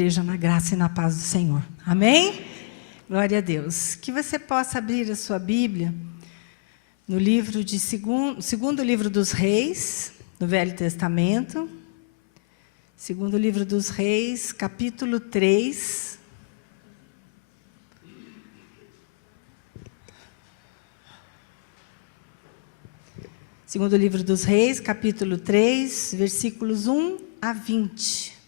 Seja na graça e na paz do Senhor. Amém? Glória a Deus. Que você possa abrir a sua Bíblia no livro de segundo livro dos Reis, no Velho Testamento. Segundo livro dos Reis, capítulo 3. Segundo livro dos Reis, capítulo 3, versículos 1 a 20.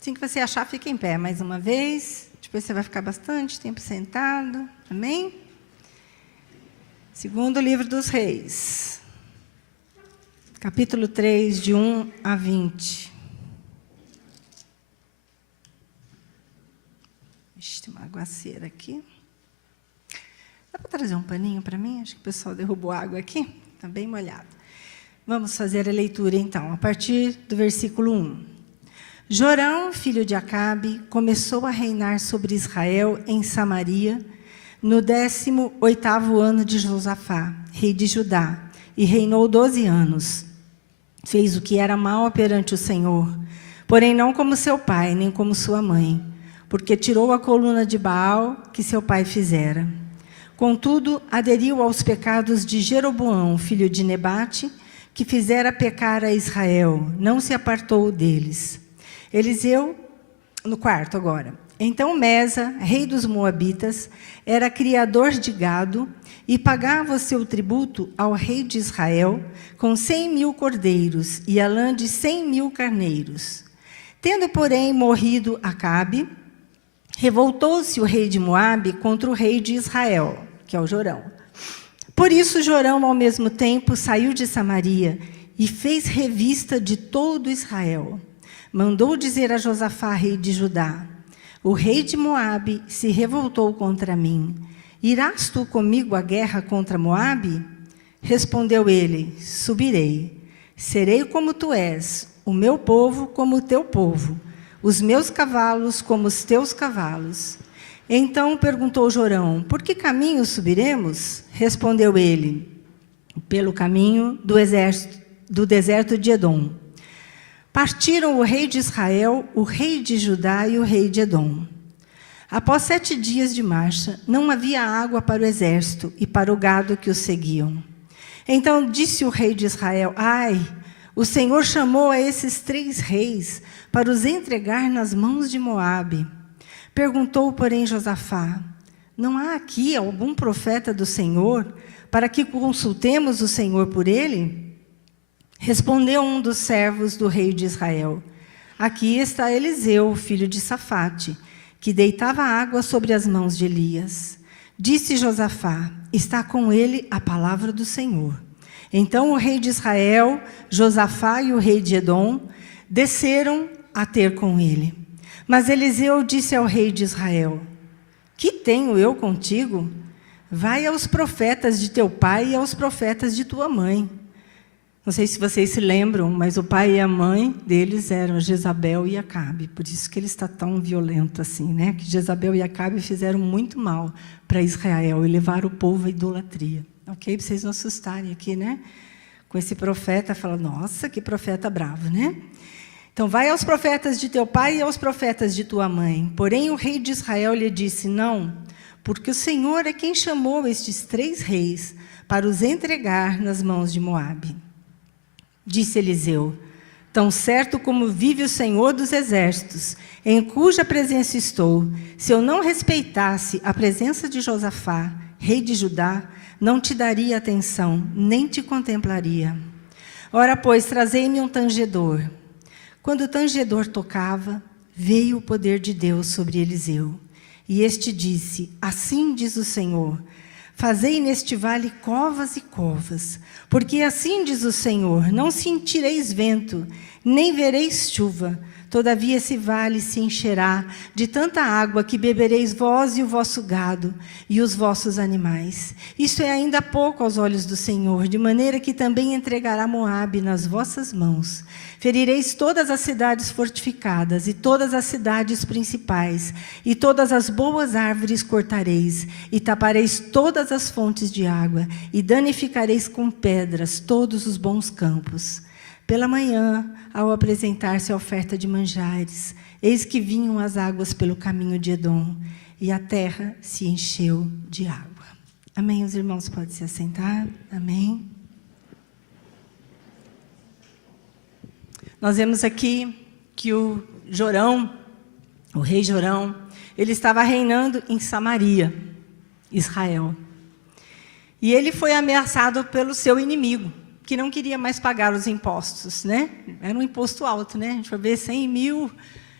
Assim que você achar, fique em pé mais uma vez. Depois você vai ficar bastante tempo sentado. Amém? Segundo livro dos Reis, capítulo 3, de 1 a 20. Ixi, tem uma aguaceira aqui. Dá para trazer um paninho para mim? Acho que o pessoal derrubou água aqui. Está bem molhado. Vamos fazer a leitura, então, a partir do versículo 1. Jorão, filho de Acabe, começou a reinar sobre Israel em Samaria, no 18º ano de Josafá, rei de Judá, e reinou 12 anos. Fez o que era mal perante o Senhor, porém não como seu pai, nem como sua mãe, porque tirou a coluna de Baal que seu pai fizera. Contudo, aderiu aos pecados de Jeroboão, filho de Nebate, que fizera pecar a Israel, não se apartou deles. Eliseu, no quarto agora. Então Mesa, rei dos Moabitas, era criador de gado e pagava o seu tributo ao rei de Israel com 100.000 cordeiros e a lã de 100.000 carneiros. Tendo, porém, morrido Acabe, revoltou-se o rei de Moabe contra o rei de Israel, que é o Jorão. Por isso, Jorão, ao mesmo tempo, saiu de Samaria e fez revista de todo Israel. Mandou dizer a Josafá, rei de Judá: o rei de Moabe se revoltou contra mim. Irás tu comigo à guerra contra Moabe? Respondeu ele: subirei. Serei como tu és, o meu povo como o teu povo, os meus cavalos como os teus cavalos. Então perguntou Jorão: por que caminho subiremos? Respondeu ele: pelo caminho do deserto de Edom. Partiram o rei de Israel, o rei de Judá e o rei de Edom. Após 7 dias de marcha, não havia água para o exército e para o gado que os seguiam. Então disse o rei de Israel: ai, o Senhor chamou a esses 3 reis para os entregar nas mãos de Moabe. Perguntou, porém, Josafá: não há aqui algum profeta do Senhor para que consultemos o Senhor por ele? Respondeu um dos servos do rei de Israel: aqui está Eliseu, filho de Safate, que deitava água sobre as mãos de Elias. Disse Josafá: está com ele a palavra do Senhor. Então o rei de Israel, Josafá e o rei de Edom desceram a ter com ele. Mas Eliseu disse ao rei de Israel: que tenho eu contigo? Vai aos profetas de teu pai e aos profetas de tua mãe. Não sei se vocês se lembram, mas o pai e a mãe deles eram Jezabel e Acabe. Por isso que ele está tão violento assim, né? Que Jezabel e Acabe fizeram muito mal para Israel e levaram o povo à idolatria. Ok? Para vocês não assustarem aqui, né? Com esse profeta, fala: nossa, que profeta bravo, né? Então, vai aos profetas de teu pai e aos profetas de tua mãe. Porém, o rei de Israel lhe disse: não, porque o Senhor é quem chamou estes 3 reis para os entregar nas mãos de Moabe. Disse Eliseu: tão certo como vive o Senhor dos exércitos, em cuja presença estou, se eu não respeitasse a presença de Josafá, rei de Judá, não te daria atenção, nem te contemplaria. Ora, pois, trazei-me um tangedor. Quando o tangedor tocava, veio o poder de Deus sobre Eliseu. E este disse: assim diz o Senhor: fazei neste vale covas e covas, porque assim diz o Senhor: não sentireis vento, nem vereis chuva, todavia esse vale se encherá de tanta água que bebereis vós e o vosso gado e os vossos animais. Isto é ainda pouco aos olhos do Senhor, de maneira que também entregará Moabe nas vossas mãos. Ferireis todas as cidades fortificadas e todas as cidades principais, e todas as boas árvores cortareis, e tapareis todas as fontes de água, e danificareis com pedras todos os bons campos. Pela manhã, ao apresentar-se a oferta de manjares, eis que vinham as águas pelo caminho de Edom, e a terra se encheu de água. Amém? Os irmãos podem se assentar. Amém? Nós vemos aqui que o Jorão, o rei Jorão, ele estava reinando em Samaria, Israel. E ele foi ameaçado pelo seu inimigo, que não queria mais pagar os impostos, né? Era um imposto alto, né? A gente vai ver 100.000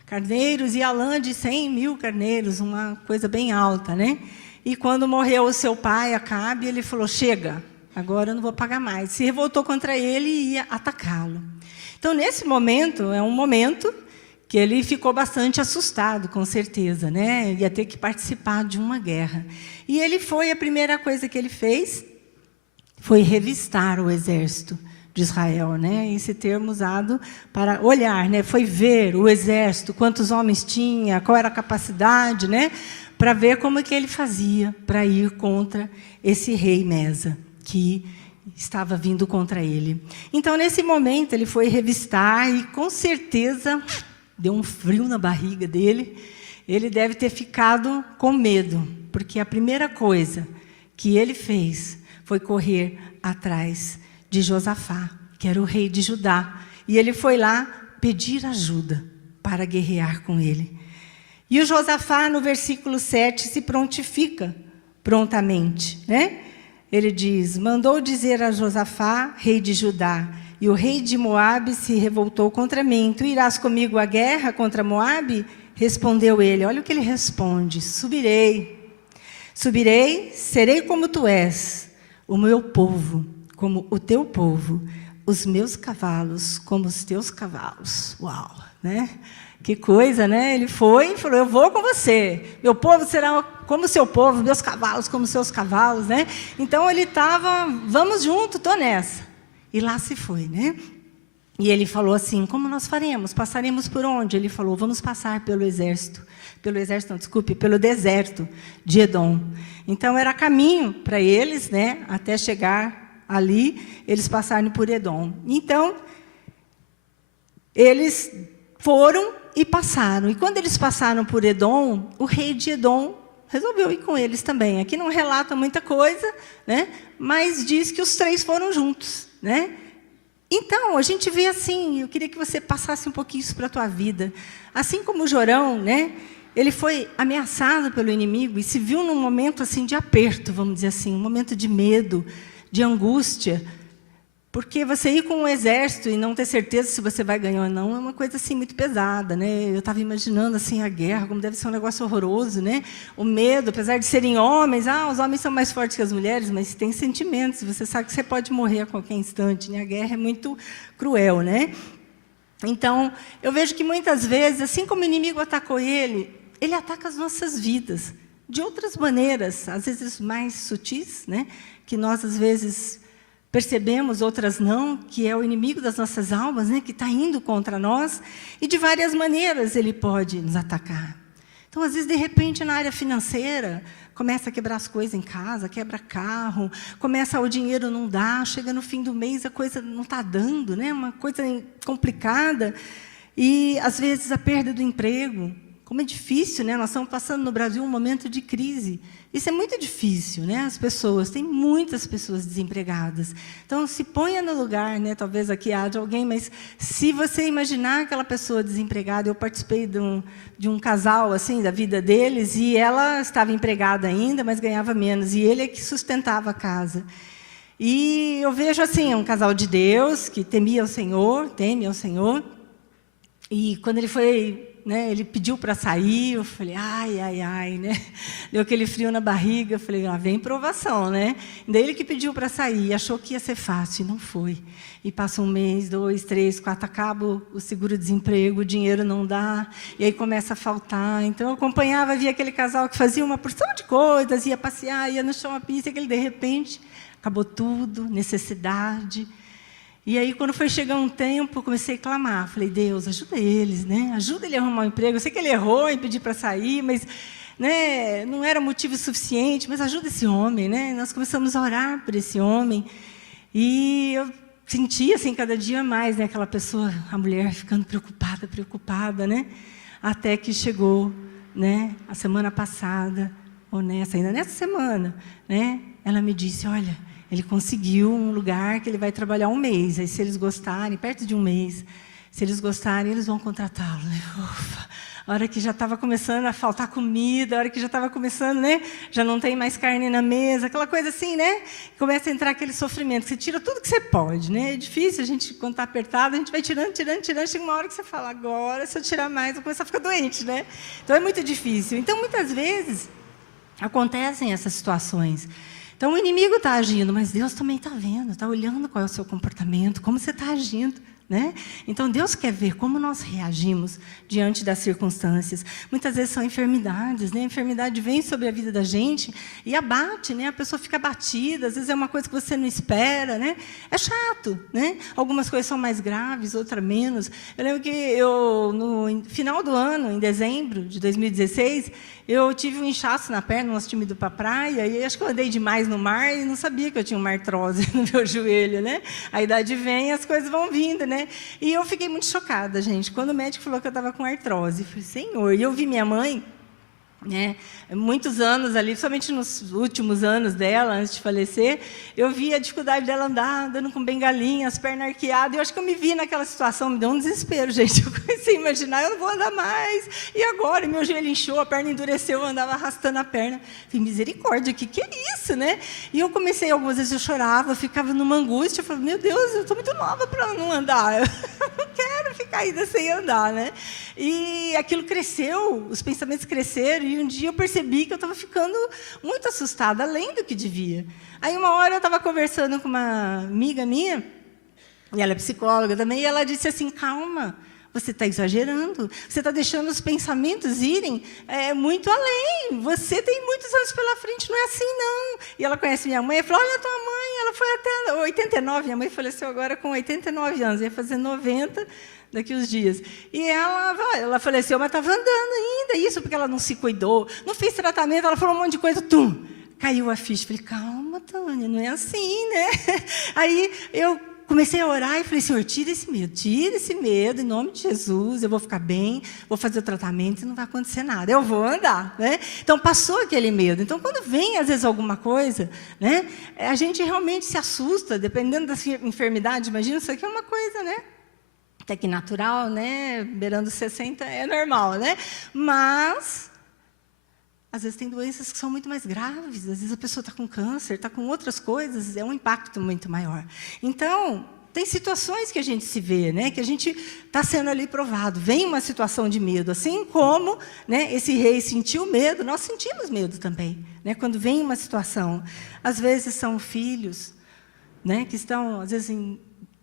carneiros e a lã de 100.000 carneiros, uma coisa bem alta, né? E quando morreu o seu pai, Acabe, ele falou, chega, agora eu não vou pagar mais. Se revoltou contra ele e ia atacá-lo. Então, nesse momento, é um momento que ele ficou bastante assustado, com certeza, né? Ia ter que participar de uma guerra. E a primeira coisa que ele fez foi revistar o exército de Israel, né? Esse termo usado para olhar, né? Foi ver o exército, quantos homens tinha, qual era a capacidade, né? Para ver como que ele fazia para ir contra esse rei Mesa, que estava vindo contra ele. Então, nesse momento, ele foi revistar e, com certeza, deu um frio na barriga dele. Ele deve ter ficado com medo, porque a primeira coisa que ele fez foi correr atrás de Josafá, que era o rei de Judá. E ele foi lá pedir ajuda para guerrear com ele. E o Josafá, no versículo 7, se prontifica prontamente, né? Ele diz, mandou dizer a Josafá, rei de Judá, e o rei de Moabe se revoltou contra mim. Tu irás comigo à guerra contra Moabe? Respondeu ele. Olha o que ele responde. Subirei, serei como tu és, o meu povo como o teu povo, os meus cavalos como os teus cavalos. Uau, né? Que coisa, né? Ele foi e falou, eu vou com você. Meu povo será como o seu povo, meus cavalos como os seus cavalos, né? Então, ele estava, vamos junto, estou nessa. E lá se foi, né? E ele falou assim, como nós faremos? Passaremos por onde? Ele falou, vamos passar pelo deserto de Edom. Então, era caminho para eles, né? Até chegar ali, eles passarem por Edom. Então, eles foram e passaram. E quando eles passaram por Edom, o rei de Edom resolveu ir com eles também. Aqui não relata muita coisa, né? Mas diz que os três foram juntos, né? Então, a gente vê assim, eu queria que você passasse um pouquinho isso para a tua vida. Assim como o Jorão, né? Ele foi ameaçado pelo inimigo e se viu num momento assim de aperto, vamos dizer assim, um momento de medo, de angústia. Porque você ir com um exército e não ter certeza se você vai ganhar ou não é uma coisa assim muito pesada, né? Eu estava imaginando assim a guerra, como deve ser um negócio horroroso, né? O medo, apesar de serem homens, os homens são mais fortes que as mulheres, mas tem sentimentos. Você sabe que você pode morrer a qualquer instante, né? A guerra é muito cruel, né? Então, eu vejo que muitas vezes, assim como o inimigo atacou ele ataca as nossas vidas de outras maneiras, às vezes mais sutis, né? Que nós às vezes percebemos, outras não, que é o inimigo das nossas almas, né, que está indo contra nós, e de várias maneiras ele pode nos atacar. Então, às vezes, de repente, na área financeira, começa a quebrar as coisas em casa, quebra carro, começa o dinheiro não dá, chega no fim do mês, a coisa não está dando, né, uma coisa complicada, e, às vezes, a perda do emprego. Como é difícil, né? Nós estamos passando no Brasil um momento de crise. Isso é muito difícil, né? As pessoas, tem muitas pessoas desempregadas. Então, se ponha no lugar, né? Talvez aqui haja alguém, mas se você imaginar aquela pessoa desempregada, eu participei de um casal, assim, da vida deles, e ela estava empregada ainda, mas ganhava menos, e ele é que sustentava a casa. E eu vejo, assim, um casal de Deus, que temia o Senhor, teme ao Senhor, e quando ele foi... né, ele pediu para sair, eu falei, ai, né? Deu aquele frio na barriga, eu falei, vem provação, né? Daí ele que pediu para sair, achou que ia ser fácil, e não foi. E passa 1 mês, 2, 3, 4, acaba o seguro-desemprego, o dinheiro não dá, e aí começa a faltar. Então, eu acompanhava, via aquele casal que fazia uma porção de coisas, ia passear, ia no shopping, e aquele, de repente, acabou tudo, necessidade. E aí, quando foi chegar um tempo, comecei a clamar. Falei, Deus, ajuda eles, né? Ajuda ele a arrumar um emprego. Eu sei que ele errou em pedir para sair, mas, né, não era motivo suficiente, mas ajuda esse homem, né? Nós começamos a orar por esse homem. E eu sentia, assim, cada dia mais, né, aquela pessoa, a mulher ficando preocupada, né? Até que chegou, né, a semana passada, ou ainda nessa semana, né, ela me disse, olha, ele conseguiu um lugar que ele vai trabalhar 1 mês, aí se eles gostarem, perto de 1 mês, se eles gostarem, eles vão contratá-lo, né? Ufa. A hora que já estava começando a faltar comida, a hora que já estava começando, né? Já não tem mais carne na mesa, aquela coisa assim, né? Começa a entrar aquele sofrimento, você tira tudo que você pode, né? É difícil, a gente, quando está apertado, a gente vai tirando, chega uma hora que você fala, agora, se eu tirar mais, eu vou começar a ficar doente, né? Então, é muito difícil. Então, muitas vezes, acontecem essas situações. Então, o inimigo está agindo, mas Deus também está vendo, está olhando qual é o seu comportamento, como você está agindo. Né? Então, Deus quer ver como nós reagimos diante das circunstâncias. Muitas vezes são enfermidades, né? A enfermidade vem sobre a vida da gente e abate, né? A pessoa fica abatida, às vezes é uma coisa que você não espera, né? É chato, né? Algumas coisas são mais graves, outras menos. Eu lembro que no final do ano, em dezembro de 2016, eu tive um inchaço na perna, nós tínhamos ido para a praia, e acho que eu andei demais no mar e não sabia que eu tinha uma artrose no meu joelho, né? A idade vem e as coisas vão vindo, né? E eu fiquei muito chocada, gente, quando o médico falou que eu estava com artrose. Eu falei, Senhor, e eu vi minha mãe, né, muitos anos ali, somente nos últimos anos dela, antes de falecer, eu vi a dificuldade dela andar, andando com bengalinha, as pernas arqueadas, eu acho que eu me vi naquela situação, me deu um desespero, gente, eu comecei a imaginar, eu não vou andar mais, e agora? Meu joelho inchou, a perna endureceu, eu andava arrastando a perna, falei, misericórdia, o que é isso, né? E eu comecei, algumas vezes eu chorava, eu ficava numa angústia, eu falei, meu Deus, eu estou muito nova para não andar, eu não quero ficar ainda sem andar, né? E aquilo cresceu, os pensamentos cresceram, e um dia eu percebi que eu estava ficando muito assustada, além do que devia. Aí, uma hora, eu estava conversando com uma amiga minha, e ela é psicóloga também, e ela disse assim, calma, você está exagerando, você está deixando os pensamentos irem muito além, você tem muitos anos pela frente, não é assim, não. E ela conhece minha mãe, e falou, olha a tua mãe, ela foi até 89, minha mãe faleceu agora com 89 anos, ia fazer 90 daqui uns dias. E ela faleceu, mas estava andando ainda, isso porque ela não se cuidou, não fez tratamento, ela falou um monte de coisa, caiu a ficha. Falei, calma, Tânia, não é assim, né? Aí eu comecei a orar e falei, Senhor, tira esse medo, em nome de Jesus, eu vou ficar bem, vou fazer o tratamento e não vai acontecer nada, eu vou andar, né? Então, passou aquele medo. Então, quando vem, às vezes, alguma coisa, né, a gente realmente se assusta, dependendo da enfermidade, imagina, isso aqui é uma coisa, né? Até que natural, né? Beirando 60 é normal, né? Mas, às vezes, tem doenças que são muito mais graves. Às vezes, a pessoa está com câncer, está com outras coisas, é um impacto muito maior. Então, tem situações que a gente se vê, né? Que a gente está sendo ali provado. Vem uma situação de medo, assim como, né, esse rei sentiu medo, nós sentimos medo também, né? Quando vem uma situação. Às vezes, são filhos, né, que estão, às vezes,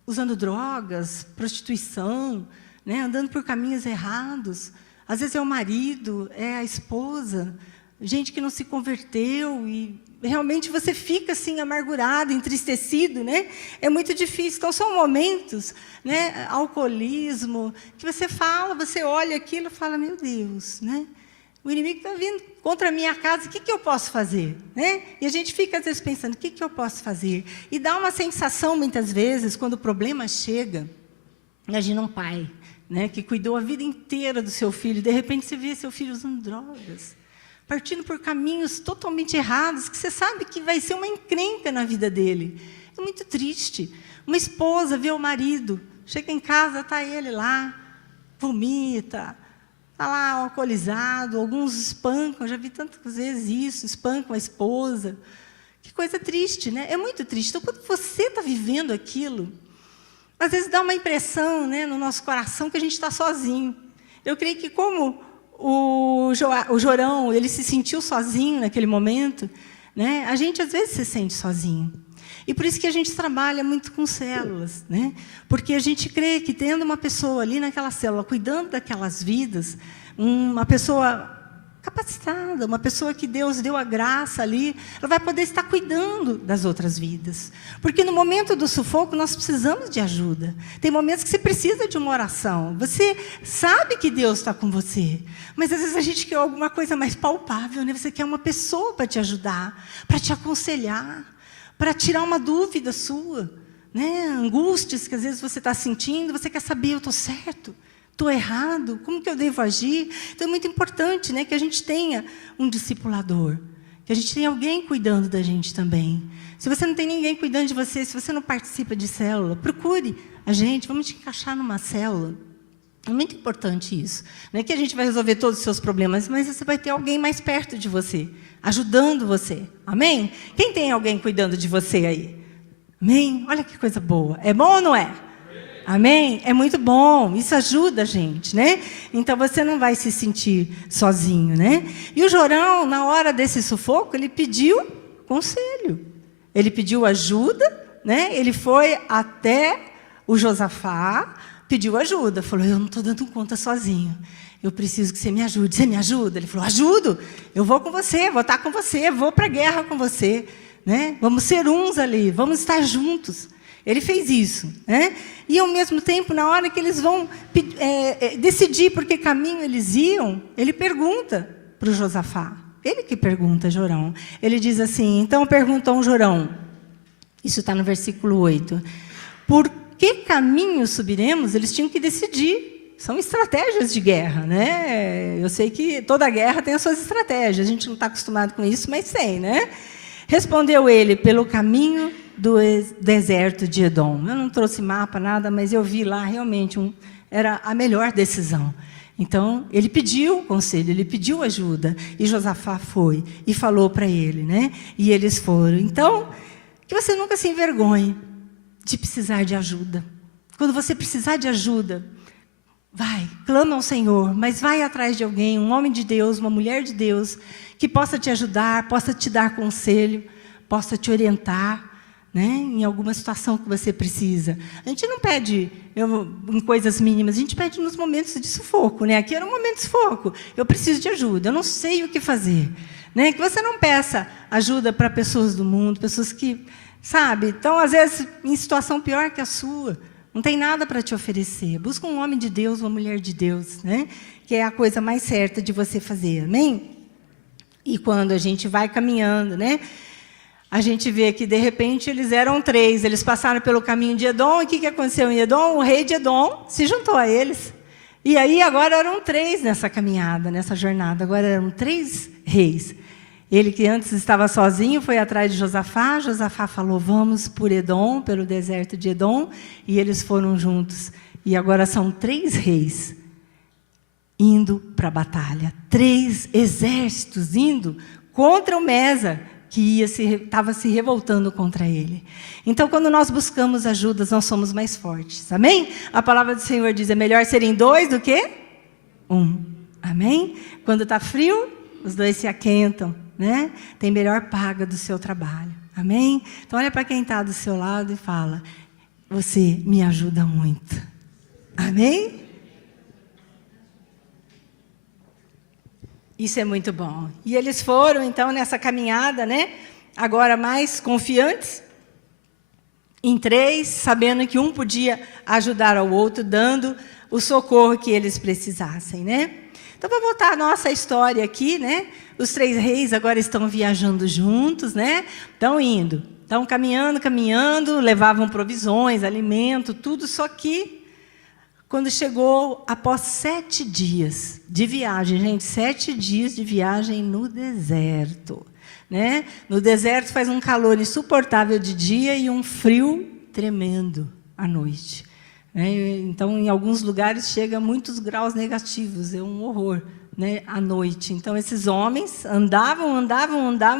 usando drogas, prostituição, né, andando por caminhos errados. Às vezes é o marido, é a esposa, gente que não se converteu e realmente você fica assim amargurado, entristecido, né? É muito difícil. Então são momentos, né, alcoolismo, que você fala, você olha aquilo e fala, meu Deus, né? O inimigo está vindo contra a minha casa, o que eu posso fazer? Né? E a gente fica, às vezes, pensando, o que eu posso fazer? E dá uma sensação, muitas vezes, quando o problema chega, imagina um pai, né, que cuidou a vida inteira do seu filho, de repente você vê seu filho usando drogas, partindo por caminhos totalmente errados, que você sabe que vai ser uma encrenca na vida dele. É muito triste. Uma esposa vê o marido, chega em casa, está ele lá, vomita, está lá alcoolizado, alguns espancam, já vi tantas vezes isso, espancam a esposa. Que coisa triste, né? É muito triste. Então, quando você está vivendo aquilo, às vezes dá uma impressão, né, no nosso coração que a gente está sozinho. Eu creio que como o Jorão, ele se sentiu sozinho naquele momento, né, a gente às vezes se sente sozinho. E por isso que a gente trabalha muito com células, né? Porque a gente crê que tendo uma pessoa ali naquela célula, cuidando daquelas vidas, uma pessoa capacitada, uma pessoa que Deus deu a graça ali, ela vai poder estar cuidando das outras vidas. Porque no momento do sufoco, nós precisamos de ajuda. Tem momentos que você precisa de uma oração. Você sabe que Deus está com você, mas às vezes a gente quer alguma coisa mais palpável, né? Você quer uma pessoa para te ajudar, para te aconselhar, para tirar uma dúvida sua, né? Angústias que às vezes você está sentindo, você quer saber, eu estou certo? Estou errado? Como que eu devo agir? Então, é muito importante, né, que a gente tenha um discipulador, que a gente tenha alguém cuidando da gente também. Se você não tem ninguém cuidando de você, se você não participa de célula, procure a gente, vamos te encaixar numa célula. É muito importante isso. Não é que a gente vai resolver todos os seus problemas, mas você vai ter alguém mais perto de você, ajudando você. Amém? Quem tem alguém cuidando de você aí? Amém? Olha que coisa boa. É bom ou não é? Amém? É muito bom, isso ajuda a gente, né? Então, você não vai se sentir sozinho, né? E o Jorão, na hora desse sufoco, ele pediu conselho. Ele pediu ajuda, né? Ele foi até o Josafá, pediu ajuda. Falou, eu não estou dando conta sozinho. Eu preciso que você me ajude. Você me ajuda? Ele falou, ajudo. Eu vou com você, vou estar com você, vou para a guerra com você. Né? Vamos ser uns ali, vamos estar juntos. Ele fez isso, né? E, ao mesmo tempo, na hora que eles vão decidir por que caminho eles iam, ele pergunta para o Josafá. Ele que pergunta, Jorão. Ele diz assim, então perguntou Jorão, isso está no versículo 8, por que caminho subiremos? Eles tinham que decidir. São estratégias de guerra, né? Eu sei que toda guerra tem as suas estratégias, a gente não está acostumado com isso, mas tem, né? Respondeu ele, pelo caminho do deserto de Edom. Eu não trouxe mapa, nada, mas eu vi lá, realmente, era a melhor decisão. Então, ele pediu conselho, ele pediu ajuda, e Josafá foi, e falou para ele, né? E eles foram. Então, que você nunca se envergonhe de precisar de ajuda. Quando você precisar de ajuda, vai, clama ao Senhor, mas vai atrás de alguém, um homem de Deus, uma mulher de Deus, que possa te ajudar, possa te dar conselho, possa te orientar, né, em alguma situação que você precisa. A gente não pede em coisas mínimas, a gente pede nos momentos de sufoco. Né? Aqui era um momento de sufoco. Eu preciso de ajuda, eu não sei o que fazer. Né? Que você não peça ajuda para pessoas do mundo, pessoas que, sabe, estão, às vezes, em situação pior que a sua. Não tem nada para te oferecer. Busca um homem de Deus, uma mulher de Deus, né? Que é a coisa mais certa de você fazer. Amém? E quando a gente vai caminhando, né? A gente vê que, de repente, eles eram 3. Eles passaram pelo caminho de Edom. E o que aconteceu em Edom? O rei de Edom se juntou a eles. E aí, agora eram 3 nessa caminhada, nessa jornada. Agora eram 3 reis. Ele, que antes estava sozinho, foi atrás de Josafá. Josafá falou, vamos por Edom, pelo deserto de Edom. E eles foram juntos. E agora são 3 reis indo para a batalha. 3 exércitos indo contra o Mesa, que estava se revoltando contra ele. Então, quando nós buscamos ajudas, nós somos mais fortes. Amém? A palavra do Senhor diz, é melhor serem 2 do que 1. Amém? Quando está frio, os 2 se aquentam. Né? Tem melhor paga do seu trabalho. Amém? Então, olha para quem está do seu lado e fala, você me ajuda muito. Amém? Isso é muito bom. E eles foram, então, nessa caminhada, né? Agora mais confiantes, em 3, sabendo que um podia ajudar ao outro, dando o socorro que eles precisassem, né? Então, para voltar à nossa história aqui, né? Os 3 reis agora estão viajando juntos, né? Estão indo, estão caminhando, levavam provisões, alimento, tudo, só que quando chegou após 7 dias de viagem, gente, 7 dias de viagem no deserto, né? No deserto faz um calor insuportável de dia e um frio tremendo à noite. Né? Então, em alguns lugares chega a muitos graus negativos, é um horror, né? À noite. Então, esses homens andavam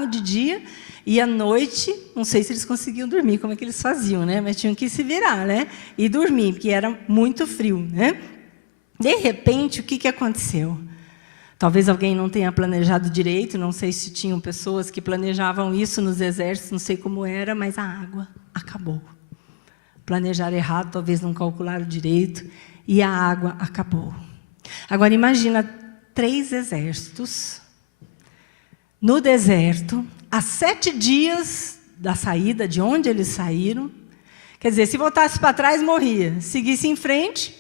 de dia e à noite, não sei se eles conseguiam dormir, como é que eles faziam, né? Mas tinham que se virar, né? E dormir, porque era muito frio, né? De repente, o que aconteceu? Talvez alguém não tenha planejado direito, não sei se tinham pessoas que planejavam isso nos exércitos, não sei como era, mas a água acabou. Planejaram errado, talvez não calcularam direito, e a água acabou. Agora, imagina 3 exércitos no deserto, há 7 dias da saída, de onde eles saíram. Quer dizer, se voltasse para trás, morria. Seguisse em frente,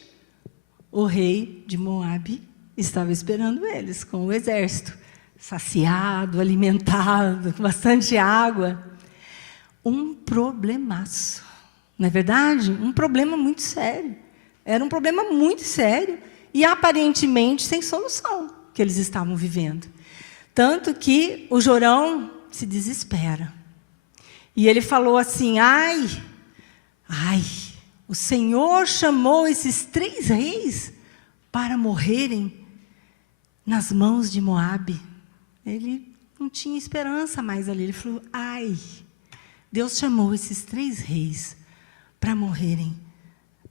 o rei de Moabe estava esperando eles, com o exército, saciado, alimentado, com bastante água. Um problemaço. Não é verdade? Um problema muito sério. Era um problema muito sério e aparentemente sem solução que eles estavam vivendo. Tanto que o Jorão se desespera. E ele falou assim, ai, o Senhor chamou esses 3 reis para morrerem nas mãos de Moabe. Ele não tinha esperança mais ali. Ele falou, ai, Deus chamou esses 3 reis para morrerem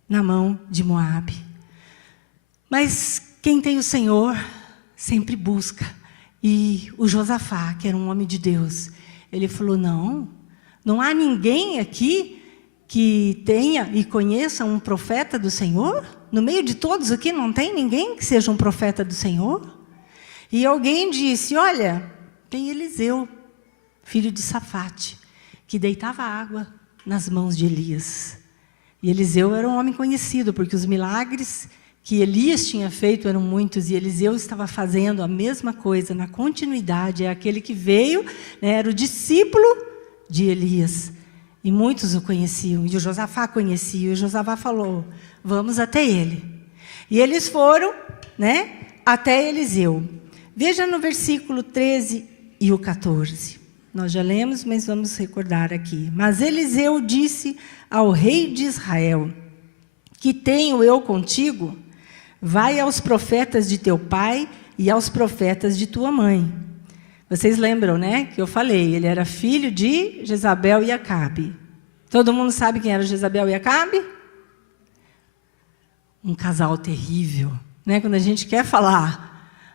na mão de Moabe. Mas quem tem o Senhor sempre busca. E o Josafá, que era um homem de Deus, ele falou, não há ninguém aqui que tenha e conheça um profeta do Senhor? No meio de todos aqui não tem ninguém que seja um profeta do Senhor? E alguém disse, olha, tem Eliseu, filho de Safate, que deitava água nas mãos de Elias. E Eliseu era um homem conhecido, porque os milagres que Elias tinha feito eram muitos, e Eliseu estava fazendo a mesma coisa, na continuidade. É aquele que veio, né, era o discípulo de Elias. E muitos o conheciam, e o Josafá conhecia. E o Josafá falou, vamos até ele. E eles foram, né, até Eliseu. Veja no versículo 13 e o 14. Nós já lemos, mas vamos recordar aqui. Mas Eliseu disse ao rei de Israel, que tenho eu contigo? Vai aos profetas de teu pai e aos profetas de tua mãe. Vocês lembram, né? Que eu falei, ele era filho de Jezabel e Acabe. Todo mundo sabe quem era Jezabel e Acabe? Um casal terrível, né? Quando a gente quer falar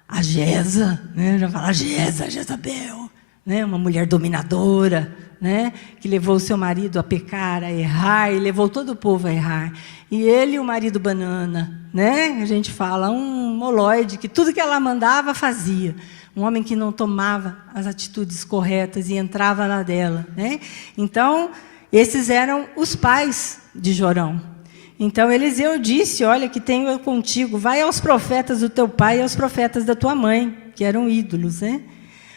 a Jeza, né? Já fala Jezabel, né? Uma mulher dominadora, né? Que levou o seu marido a pecar, a errar, e levou todo o povo a errar. E ele, o marido banana, né? A gente fala, um moloide, que tudo que ela mandava, fazia. Um homem que não tomava as atitudes corretas e entrava na dela, né? Então, esses eram os pais de Jorão. Então, Eliseu disse, olha, que tenho eu contigo, vai aos profetas do teu pai e aos profetas da tua mãe, que eram ídolos, né?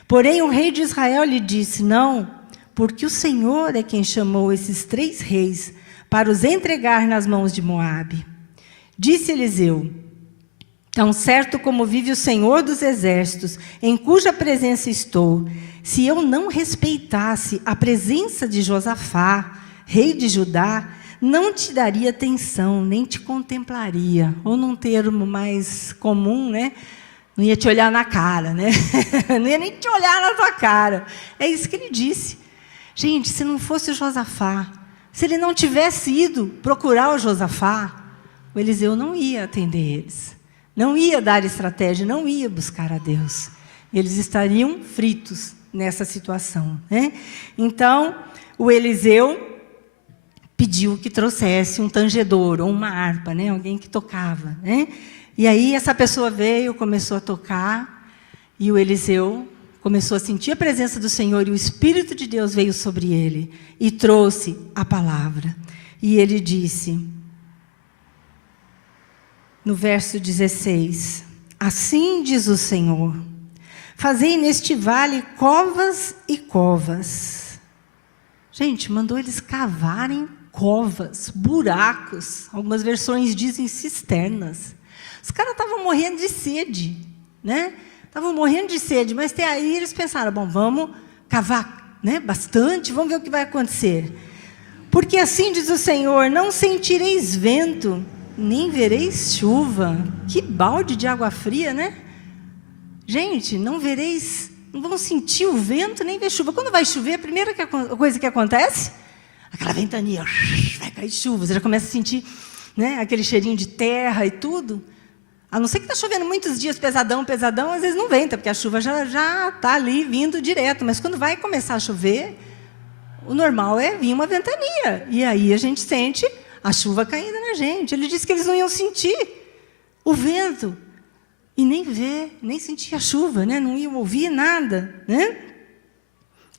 Porém, o rei de Israel lhe disse, não, porque o Senhor é quem chamou esses 3 reis para os entregar nas mãos de Moabe. Disse Eliseu, tão certo como vive o Senhor dos exércitos, em cuja presença estou, se eu não respeitasse a presença de Josafá, rei de Judá, não te daria atenção, nem te contemplaria. Ou num termo mais comum, né? Não ia te olhar na cara, né? Não ia nem te olhar na tua cara. É isso que ele disse. Gente, se não fosse o Josafá, se ele não tivesse ido procurar o Josafá, o Eliseu não ia atender eles. Não ia dar estratégia, não ia buscar a Deus. Eles estariam fritos nessa situação, né? Então, o Eliseu pediu que trouxesse um tangedor ou uma harpa, né? Alguém que tocava, né? E aí essa pessoa veio, começou a tocar, e o Eliseu começou a sentir a presença do Senhor, e o Espírito de Deus veio sobre ele, e trouxe a palavra. E ele disse, no verso 16, assim diz o Senhor, fazei neste vale covas e covas. Gente, mandou eles cavarem covas, buracos, algumas versões dizem cisternas. Os caras estavam morrendo de sede, né? Estavam morrendo de sede, mas até aí eles pensaram, bom, vamos cavar, né, bastante, vamos ver o que vai acontecer. Porque assim diz o Senhor, não sentireis vento, nem vereis chuva. Que balde de água fria, né? Gente, não vão sentir o vento, nem ver chuva. Quando vai chover, a primeira coisa que acontece, aquela ventania, vai cair chuva, você já começa a sentir, né, aquele cheirinho de terra e tudo. A não ser que está chovendo muitos dias, pesadão, às vezes não venta, porque a chuva já está ali vindo direto. Mas quando vai começar a chover, o normal é vir uma ventania. E aí a gente sente a chuva caindo na gente. Ele disse que eles não iam sentir o vento. E nem ver, nem sentir a chuva, né? Não iam ouvir nada, né?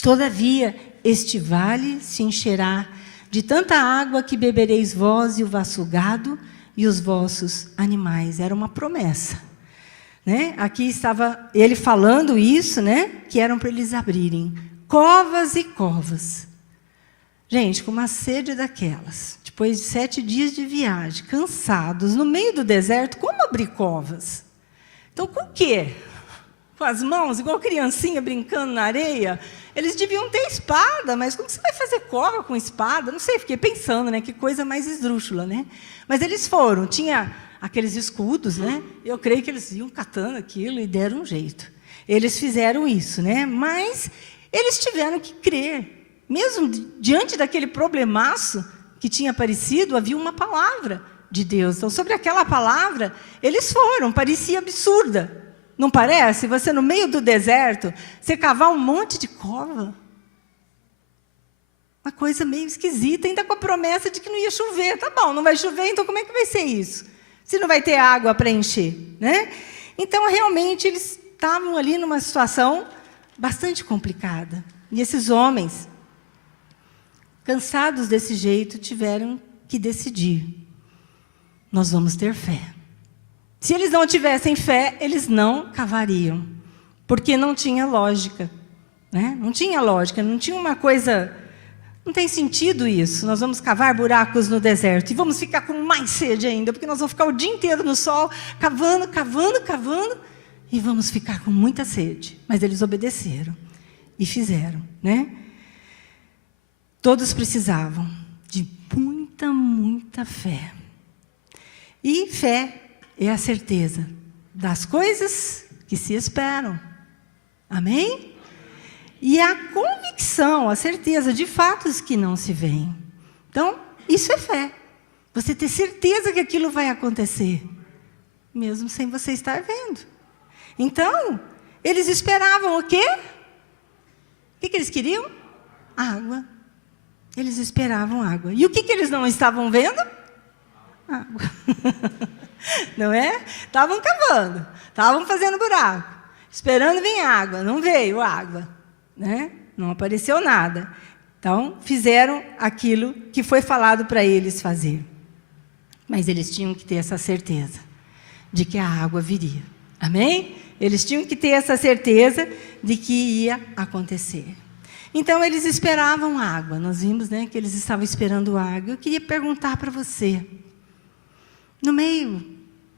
Todavia, este vale se encherá de tanta água que bebereis vós e o vosso gado e os vossos animais. Era uma promessa, né? Aqui estava ele falando isso, né? Que eram para eles abrirem covas e covas. Gente, com uma sede daquelas, depois de 7 dias de viagem, cansados, no meio do deserto, como abrir covas? Então, com o quê? Com as mãos, igual criancinha brincando na areia? Eles deviam ter espada, mas como você vai fazer cova com espada? Não sei, fiquei pensando, né? Que coisa mais esdrúxula, né? Mas eles foram, tinha aqueles escudos, né? Eu creio que eles iam catando aquilo e deram um jeito. Eles fizeram isso, né? Mas eles tiveram que crer. Mesmo diante daquele problemaço que tinha aparecido, havia uma palavra de Deus. Então, sobre aquela palavra, eles foram, parecia absurda. Não parece? Você, no meio do deserto, você cavar um monte de cova. Uma coisa meio esquisita, ainda com a promessa de que não ia chover. Tá bom, não vai chover, então como é que vai ser isso? Se não vai ter água para encher, né? Então, realmente, eles estavam ali numa situação bastante complicada. E esses homens, cansados desse jeito, tiveram que decidir. Nós vamos ter fé. Se eles não tivessem fé, eles não cavariam, porque não tinha lógica, né? Não tinha lógica, não tinha uma coisa... Não tem sentido isso. Nós vamos cavar buracos no deserto e vamos ficar com mais sede ainda, porque nós vamos ficar o dia inteiro no sol, cavando, cavando, cavando, e vamos ficar com muita sede. Mas eles obedeceram e fizeram, né? Todos precisavam de muita fé. E fé é a certeza das coisas que se esperam. Amém? E a convicção, a certeza de fatos que não se veem. Então, isso é fé. Você ter certeza que aquilo vai acontecer, mesmo sem você estar vendo. Então, eles esperavam o quê? O que eles queriam? Água. Eles esperavam água. E o que eles não estavam vendo? Água. Não é? Estavam cavando, estavam fazendo buraco, esperando vir água, não veio água, né? Não apareceu nada. Então, fizeram aquilo que foi falado para eles fazer. Mas eles tinham que ter essa certeza de que a água viria. Amém? Eles tinham que ter essa certeza de que ia acontecer. Então, eles esperavam água. Nós vimos, né, que eles estavam esperando água. Eu queria perguntar para você, no meio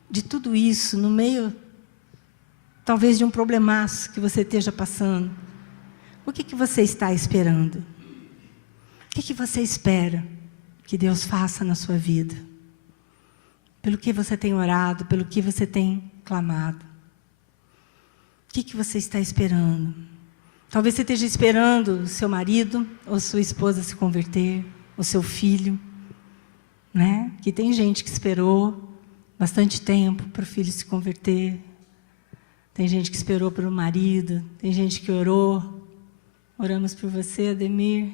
de tudo isso, no meio, talvez, de um problemaço que você esteja passando, o que você está esperando? O que você espera que Deus faça na sua vida? Pelo que você tem orado, pelo que você tem clamado? O que você está esperando? Talvez você esteja esperando o seu marido ou sua esposa se converter, o seu filho, né? Que tem gente que esperou bastante tempo para o filho se converter. Tem gente que esperou pelo marido, tem gente que orou. Oramos por você, Ademir,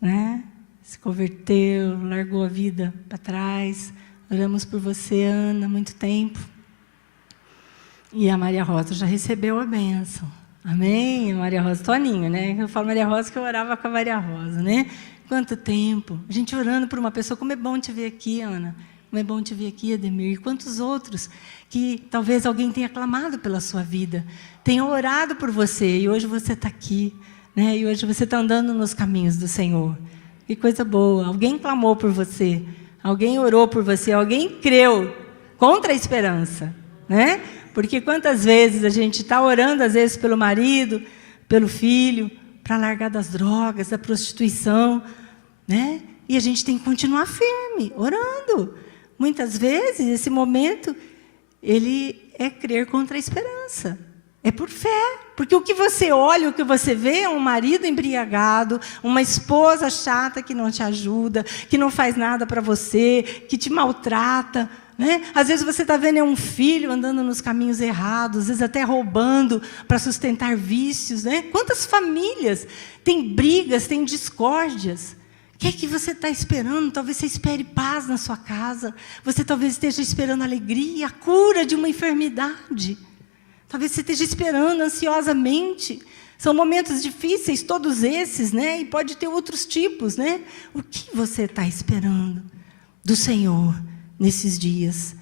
né? Se converteu, largou a vida para trás. Oramos por você, Ana, há muito tempo. E a Maria Rosa já recebeu a bênção. Amém? A Maria Rosa, Toninho, né? Eu falo Maria Rosa que eu orava com a Maria Rosa, né? Quanto tempo. A gente orando por uma pessoa. Como é bom te ver aqui, Ana. Como é bom te ver aqui, Ademir. E quantos outros que talvez alguém tenha clamado pela sua vida, tenha orado por você, e hoje você está aqui, né? E hoje você está andando nos caminhos do Senhor. Que coisa boa. Alguém clamou por você, alguém orou por você, alguém creu contra a esperança, né? Porque quantas vezes a gente está orando, às vezes, pelo marido, pelo filho, para largar das drogas, da prostituição, né? E a gente tem que continuar firme, orando. Muitas vezes, esse momento, ele é crer contra a esperança. É por fé. Porque o que você olha, o que você vê é um marido embriagado, uma esposa chata que não te ajuda, que não faz nada para você, que te maltrata, né? Às vezes você está vendo um filho andando nos caminhos errados, às vezes até roubando para sustentar vícios, né? Quantas famílias têm brigas, têm discórdias? O que é que você está esperando? Talvez você espere paz na sua casa. Você talvez esteja esperando alegria, a cura de uma enfermidade. Talvez você esteja esperando ansiosamente. São momentos difíceis, todos esses, né? E pode ter outros tipos, né? O que você está esperando do Senhor nesses dias?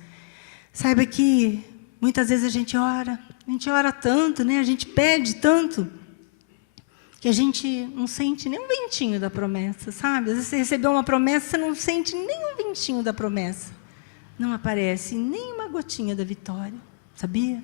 Saiba que muitas vezes a gente ora tanto, né? A gente pede tanto. que a gente não sente nem um ventinho da promessa, sabe? Às vezes você recebeu uma promessa, você não sente nem um ventinho da promessa. Não aparece nem uma gotinha da vitória, sabia?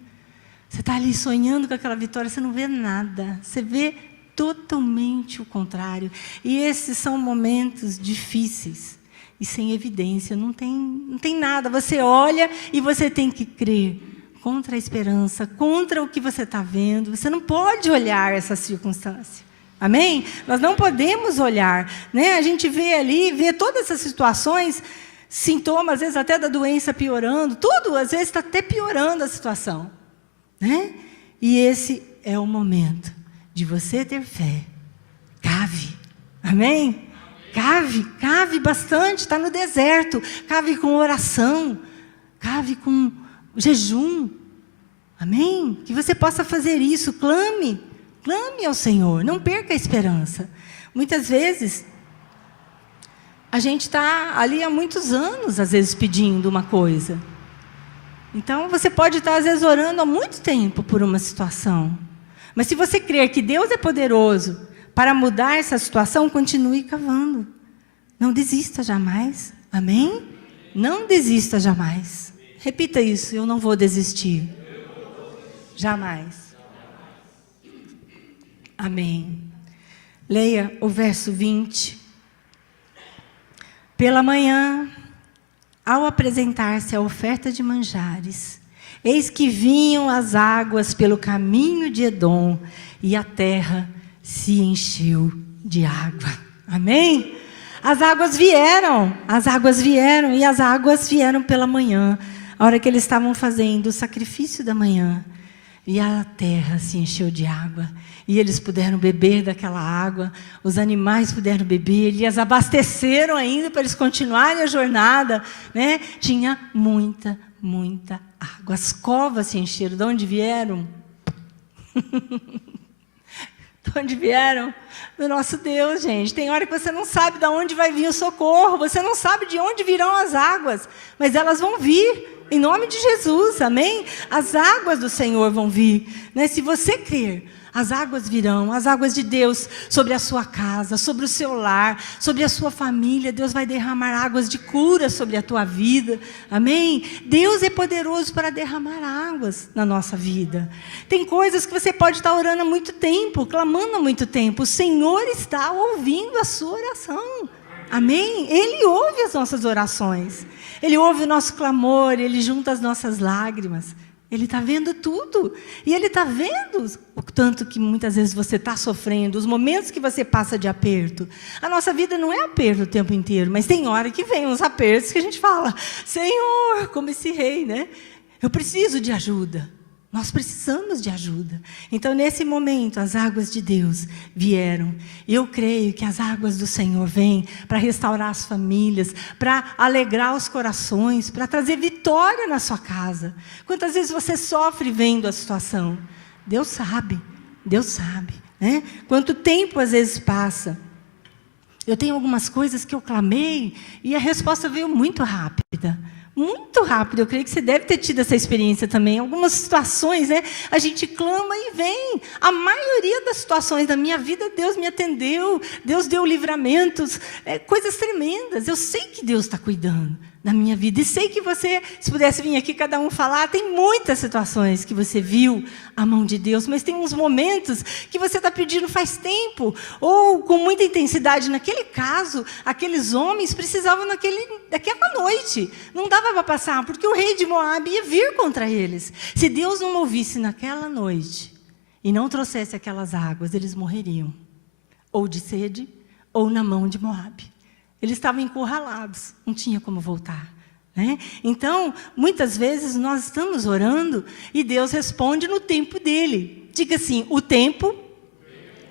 Você está ali sonhando com aquela vitória, você não vê nada, você vê totalmente o contrário. E esses são momentos difíceis e sem evidência, não tem nada. Você olha e você tem que crer contra a esperança, contra o que você está vendo. Você não pode olhar essa circunstância. Amém? Nós não podemos olhar, né? A gente vê ali, vê todas essas situações, sintomas, às vezes até da doença piorando, tudo, às vezes está até piorando a situação, né? E esse é o momento de você ter fé. Cave, amém? Cave bastante, está no deserto, cave com oração, cave com jejum, amém? Que você possa fazer isso, clame ao Senhor, não perca a esperança. Muitas vezes, a gente está ali há muitos anos, às vezes, pedindo uma coisa. Então, você pode estar, às vezes, orando há muito tempo por uma situação. Mas se você crer que Deus é poderoso para mudar essa situação, continue cavando. Não desista jamais. Amém? Não desista jamais. Repita isso, eu não vou desistir. Jamais. Amém. Leia o verso 20. Pela manhã, ao apresentar-se a oferta de manjares, eis que vinham as águas pelo caminho de Edom, e a terra se encheu de água. Amém? As águas vieram, e as águas vieram pela manhã, a hora que eles estavam fazendo o sacrifício da manhã, e a terra se encheu de água. E eles puderam beber daquela água, os animais puderam beber, e as abasteceram ainda para eles continuarem a jornada, né? Tinha muita água. As covas se encheram. De onde vieram? De onde vieram? Do nosso Deus, gente. Tem hora que você não sabe de onde vai vir o socorro, você não sabe de onde virão as águas, mas elas vão vir. Em nome de Jesus, amém? As águas do Senhor vão vir, né? Se você crer, as águas virão, as águas de Deus sobre a sua casa, sobre o seu lar, sobre a sua família. Deus vai derramar águas de cura sobre a tua vida, amém? Deus é poderoso para derramar águas na nossa vida. Tem coisas que você pode estar orando há muito tempo, clamando há muito tempo. O Senhor está ouvindo a sua oração, amém? Ele ouve as nossas orações. Ele ouve o nosso clamor, Ele junta as nossas lágrimas. Ele está vendo tudo. E Ele está vendo o tanto que muitas vezes você está sofrendo, os momentos que você passa de aperto. A nossa vida não é aperto o tempo inteiro, mas tem hora que vem uns apertos que a gente fala, Senhor, como esse rei, né? Eu preciso de ajuda. Nós precisamos de ajuda. Então, nesse momento, as águas de Deus vieram. E eu creio que as águas do Senhor vêm para restaurar as famílias, para alegrar os corações, para trazer vitória na sua casa. Quantas vezes você sofre vendo a situação? Deus sabe, né? Quanto tempo às vezes passa. Eu tenho algumas coisas que eu clamei e a resposta veio muito rápida. Muito rápido, eu creio que você deve ter tido essa experiência também. Algumas situações, né? A gente clama e vem. A maioria das situações da minha vida, Deus me atendeu, Deus deu livramentos, coisas tremendas. Eu sei que Deus está cuidando da minha vida. E sei que você, se pudesse vir aqui cada um falar, tem muitas situações que você viu a mão de Deus, mas tem uns momentos que você está pedindo faz tempo, ou com muita intensidade. Naquele caso, aqueles homens precisavam daquela noite. Não dava para passar, porque o rei de Moabe ia vir contra eles. Se Deus não movisse naquela noite e não trouxesse aquelas águas, eles morreriam. Ou de sede, ou na mão de Moabe. Eles estavam encurralados, não tinha como voltar, né? Então, muitas vezes nós estamos orando e Deus responde no tempo dele. Diga assim, o tempo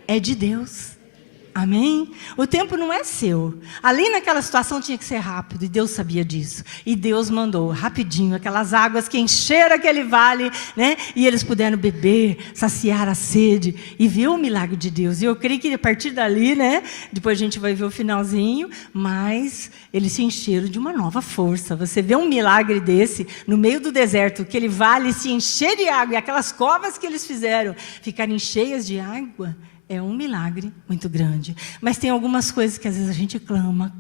é de Deus. Amém? O tempo não é seu. Ali naquela situação tinha que ser rápido, e Deus sabia disso. E Deus mandou rapidinho aquelas águas que encheram aquele vale, né? E eles puderam beber, saciar a sede e ver o milagre de Deus. E eu creio que a partir dali, né? Depois a gente vai ver o finalzinho, mas eles se encheram de uma nova força. Você vê um milagre desse no meio do deserto, aquele vale se encher de água, e aquelas covas que eles fizeram ficarem cheias de água. É um milagre muito grande. Mas tem algumas coisas que às vezes a gente clama,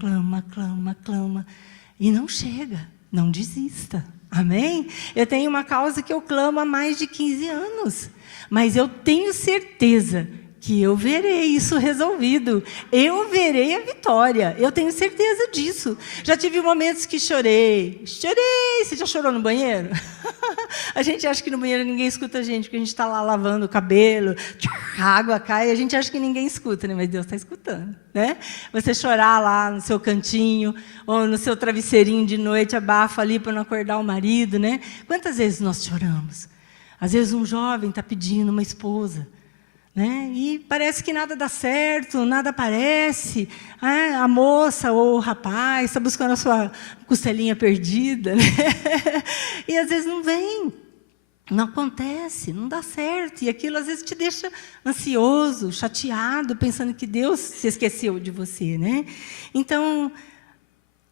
e não chega. Não desista. Amém? Eu tenho uma causa que eu clamo há mais de 15 anos. Mas eu tenho certeza que eu verei isso resolvido. Eu verei a vitória. Eu tenho certeza disso. Já tive momentos que chorei. Você já chorou no banheiro? A gente acha que no banheiro ninguém escuta a gente, porque a gente está lá lavando o cabelo, a água cai, e a gente acha que ninguém escuta, né? Mas Deus está escutando, né? Você chorar lá no seu cantinho, ou no seu travesseirinho de noite, abafa ali para não acordar o marido, né? Quantas vezes nós choramos? Às vezes um jovem está pedindo uma esposa, né? E parece que nada dá certo, nada aparece. A moça ou o rapaz está buscando a sua costelinha perdida, né? E às vezes não vem, não acontece, não dá certo. E aquilo às vezes te deixa ansioso, chateado, pensando que Deus se esqueceu de você, né? Então,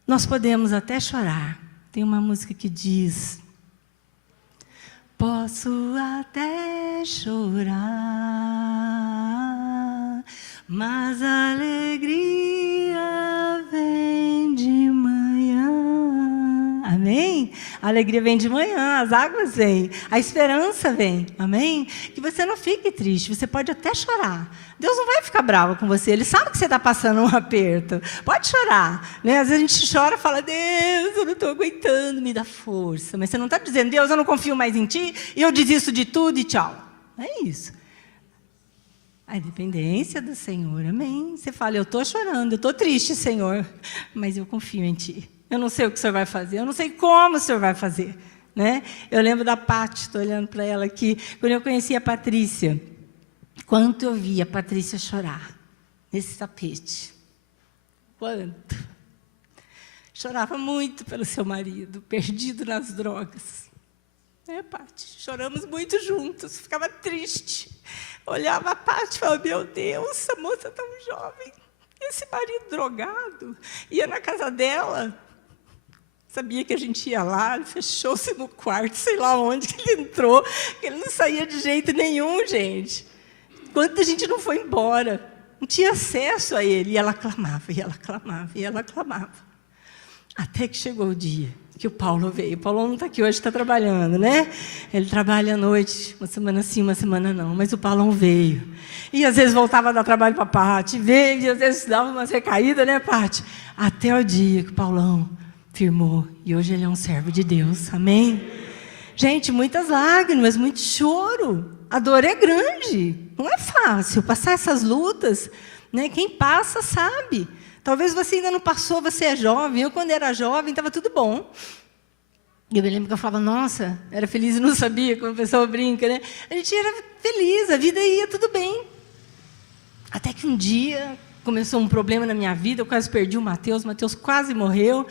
nós podemos até chorar. Tem uma música que diz: posso até chorar, mas a alegria vem de manhã. Amém? A alegria vem de manhã, as águas vêm, a esperança vem. Amém? Que você não fique triste, você pode até chorar. Deus não vai ficar bravo com você, Ele sabe que você está passando um aperto. Pode chorar, né? Às vezes a gente chora e fala: Deus, eu não estou aguentando, me dá força. Mas você não está dizendo: Deus, eu não confio mais em Ti, e eu desisto de tudo e tchau. É isso. A dependência do Senhor, amém? Você fala: eu estou chorando, eu estou triste, Senhor, mas eu confio em Ti. Eu não sei o que o Senhor vai fazer, eu não sei como o Senhor vai fazer, né? Eu lembro da Pati, estou olhando para ela aqui, quando eu conheci a Patrícia. Quanto eu vi a Patrícia chorar nesse tapete. Quanto. Chorava muito pelo seu marido, perdido nas drogas. Pati? Choramos muito juntos, ficava triste. Olhava a Pati e falava: meu Deus, essa moça tão jovem, esse marido drogado. Ia na casa dela, sabia que a gente ia lá, ele fechou-se no quarto, sei lá onde que ele entrou, que ele não saía de jeito nenhum, gente. Quanta gente não foi embora, não tinha acesso a ele. E ela clamava, e ela clamava, e ela clamava. Até que chegou o dia que o Paulo veio. O Paulo não está aqui hoje, está trabalhando, né? Ele trabalha à noite, uma semana sim, uma semana não. Mas o Paulo veio. E às vezes voltava a dar trabalho para a Pati, veio, e às vezes dava umas recaídas, né, Pati? Até o dia que o Paulão firmou. E hoje ele é um servo de Deus, amém? Gente, muitas lágrimas, muito choro. A dor é grande, não é fácil passar essas lutas, né? Quem passa sabe. Talvez você ainda não passou, você é jovem. Eu, quando era jovem, estava tudo bom. Eu me lembro que eu falava: nossa, era feliz e não sabia, como o pessoal brinca, né? A gente era feliz, a vida ia tudo bem. Até que um dia começou um problema na minha vida, eu quase perdi o Mateus quase morreu.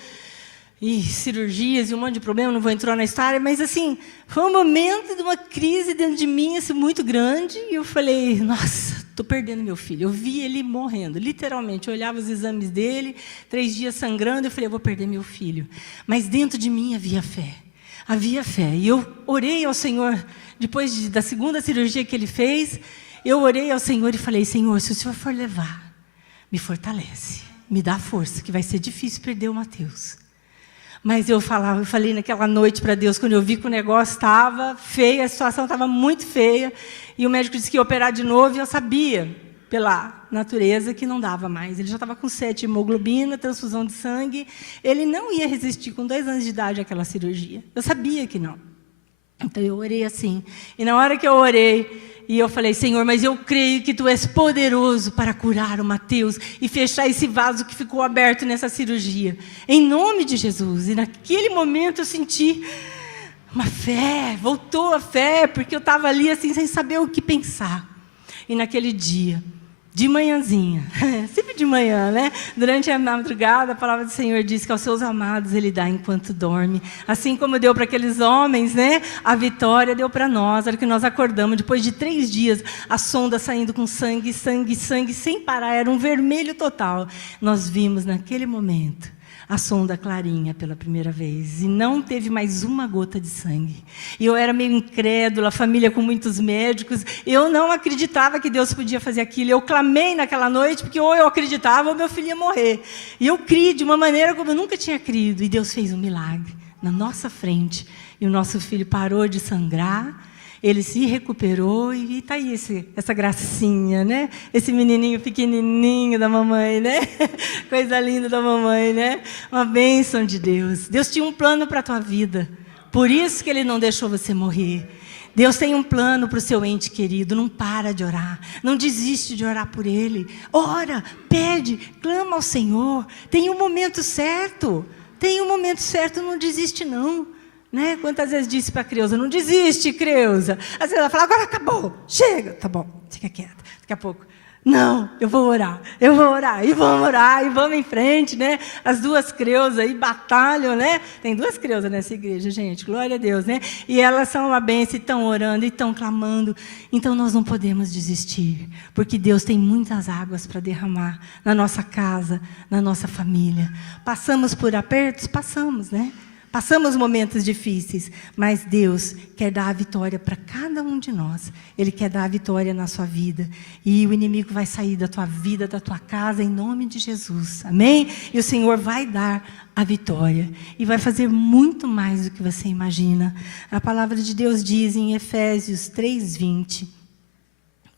E cirurgias e um monte de problema, não vou entrar na história, mas assim, foi um momento de uma crise dentro de mim assim, muito grande, e eu falei: nossa, estou perdendo meu filho. Eu vi ele morrendo, literalmente, eu olhava os exames dele, 3 dias sangrando, eu falei: eu vou perder meu filho. Mas dentro de mim havia fé, e eu orei ao Senhor, depois da segunda cirurgia que ele fez, eu orei ao Senhor e falei: Senhor, se o Senhor for levar, me fortalece, me dá força, que vai ser difícil perder o Mateus. Mas eu falei naquela noite para Deus, quando eu vi que o negócio estava feio, a situação estava muito feia, e o médico disse que ia operar de novo, e eu sabia, pela natureza, que não dava mais. Ele já estava com 7 hemoglobina, transfusão de sangue, ele não ia resistir com 2 anos de idade àquela cirurgia. Eu sabia que não. Então eu orei assim, e na hora que eu orei, e eu falei: Senhor, mas eu creio que Tu és poderoso para curar o Mateus e fechar esse vaso que ficou aberto nessa cirurgia. Em nome de Jesus. E naquele momento eu senti uma fé, voltou a fé, porque eu estava ali assim, sem saber o que pensar. E naquele dia, de manhãzinha, sempre de manhã, né? Durante a madrugada, a palavra do Senhor diz que aos seus amados Ele dá enquanto dorme. Assim como deu para aqueles homens, né? A vitória deu para nós, era que nós acordamos, depois de 3 dias, a sonda saindo com sangue, sem parar, era um vermelho total. Nós vimos naquele momento a sonda clarinha pela primeira vez, e não teve mais uma gota de sangue. E eu era meio incrédula, família com muitos médicos, eu não acreditava que Deus podia fazer aquilo. Eu clamei naquela noite, porque ou eu acreditava ou meu filho ia morrer. E eu criei de uma maneira como eu nunca tinha crido, e Deus fez um milagre na nossa frente, e o nosso filho parou de sangrar, ele se recuperou, e está aí essa gracinha, né? Esse menininho pequenininho da mamãe, né? Coisa linda da mamãe, né? Uma bênção de Deus. Deus tinha um plano para a tua vida, por isso que Ele não deixou você morrer. Deus tem um plano para o seu ente querido. Não para de orar, não desiste de orar por ele. Ora, pede, clama ao Senhor. Tem um momento certo, não desiste não. Né? Quantas vezes disse para a Creuza, não desiste, Creuza. Às vezes ela fala, agora acabou, chega. Tá bom, fica quieta. Daqui a pouco, não, eu vou orar, e vamos orar, e vamos em frente, né? As duas Creuzas aí batalham, né? Tem duas Creuzas nessa igreja, gente, glória a Deus, né? E elas são uma bênção, e estão orando, e estão clamando. Então, nós não podemos desistir, porque Deus tem muitas águas para derramar na nossa casa, na nossa família. Passamos por apertos? Passamos, né? Passamos momentos difíceis, mas Deus quer dar a vitória para cada um de nós. Ele quer dar a vitória na sua vida. E o inimigo vai sair da tua vida, da tua casa, em nome de Jesus. Amém? E o Senhor vai dar a vitória. E vai fazer muito mais do que você imagina. A palavra de Deus diz em Efésios 3:20,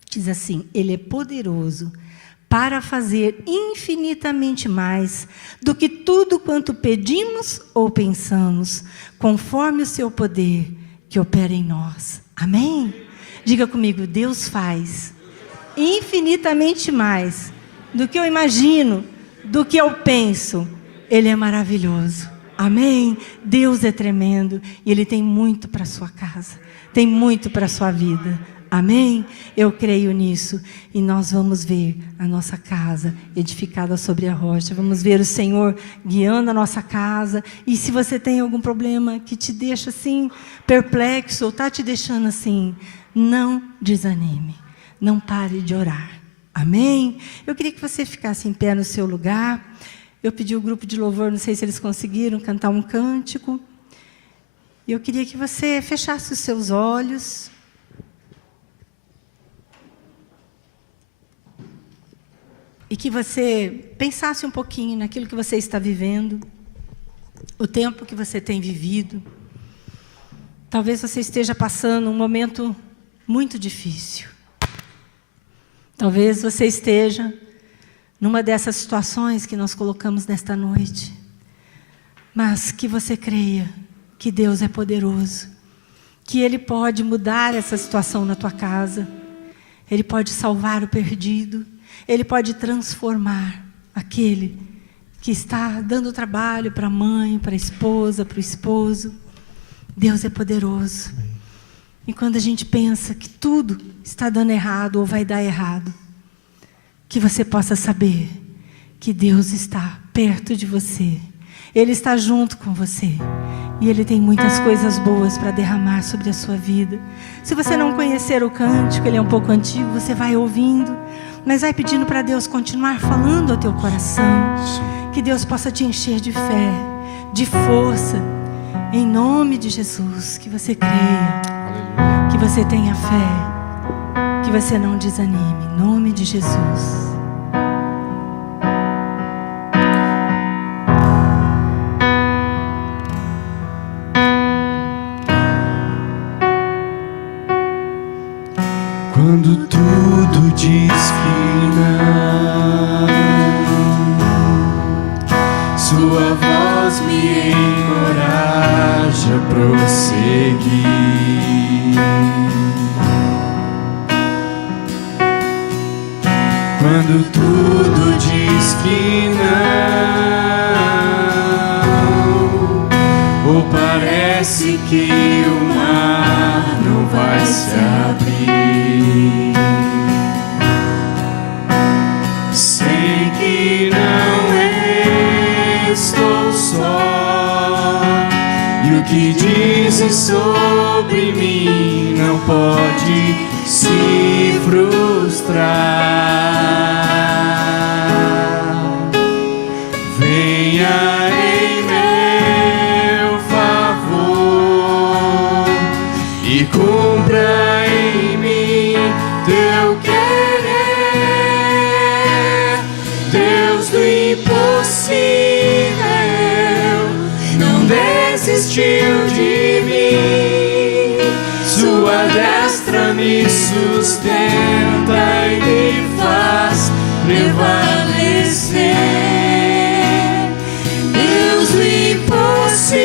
diz assim, Ele é poderoso para fazer infinitamente mais do que tudo quanto pedimos ou pensamos, conforme o seu poder que opera em nós. Amém? Diga comigo, Deus faz infinitamente mais do que eu imagino, do que eu penso. Ele é maravilhoso. Amém? Deus é tremendo e Ele tem muito para a sua casa, tem muito para a sua vida. Amém? Eu creio nisso. E nós vamos ver a nossa casa edificada sobre a rocha. Vamos ver o Senhor guiando a nossa casa. E se você tem algum problema que te deixa assim, perplexo, ou está te deixando assim, não desanime. Não pare de orar. Amém? Eu queria que você ficasse em pé no seu lugar. Eu pedi ao grupo de louvor, não sei se eles conseguiram cantar um cântico. E eu queria que você fechasse os seus olhos. E que você pensasse um pouquinho naquilo que você está vivendo, o tempo que você tem vivido. Talvez você esteja passando um momento muito difícil. Talvez você esteja numa dessas situações que nós colocamos nesta noite. Mas que você creia que Deus é poderoso, que Ele pode mudar essa situação na tua casa. Ele pode salvar o perdido. Ele pode transformar aquele que está dando trabalho para a mãe, para a esposa, para o esposo. Deus é poderoso. E quando a gente pensa que tudo está dando errado ou vai dar errado, que você possa saber que Deus está perto de você. Ele está junto com você. E Ele tem muitas coisas boas para derramar sobre a sua vida. Se você não conhecer o cântico, ele é um pouco antigo, você vai ouvindo. Mas vai pedindo para Deus continuar falando ao teu coração. Que Deus possa te encher de fé, de força. Em nome de Jesus, que você creia. Aleluia. Que você tenha fé. Que você não desanime. Em nome de Jesus. Quando tudo diz que não, sua voz me encoraja a prosseguir. Quando tudo diz que não, ou parece que o mar não vai se abrir, sei que não estou só, e o que dizem sobre mim não pode se frustrar. Venha e cumpra em mim teu querer. Deus do impossível não desistiu de mim. Sua destra me sustenta e me faz prevalecer. Deus do impossível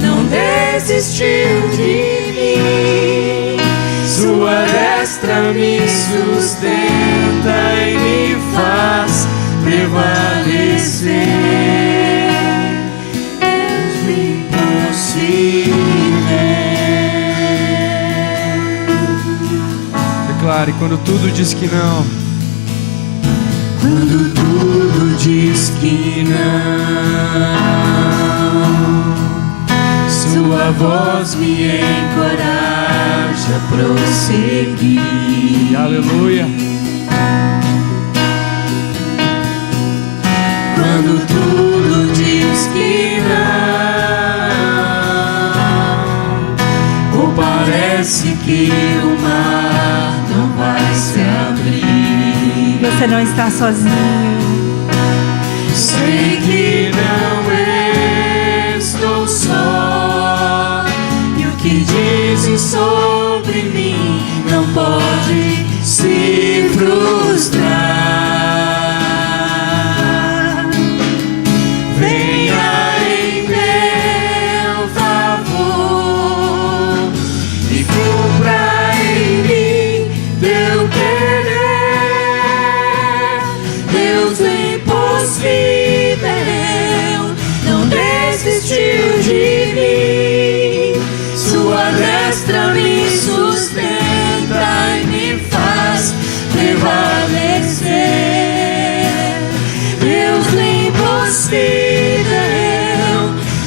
não desistiu de mim. Sua destra me sustenta e me faz prevalecer. Deus do impossível. Declare: quando tudo diz que não. Quando tudo diz que não, sua voz me encoraja a prosseguir. Aleluia. Quando tudo diz que não, ou parece que o mar não vai se abrir. Você não está sozinho. Sei que não estou só, e o que dizem sobre mim não pode se frustrar. Venha em meu favor e cumpra em mim teu querer. Deus do impossível não desistiu de mim. Sua destra me sustenta e me faz prevalecer. Deus do impossível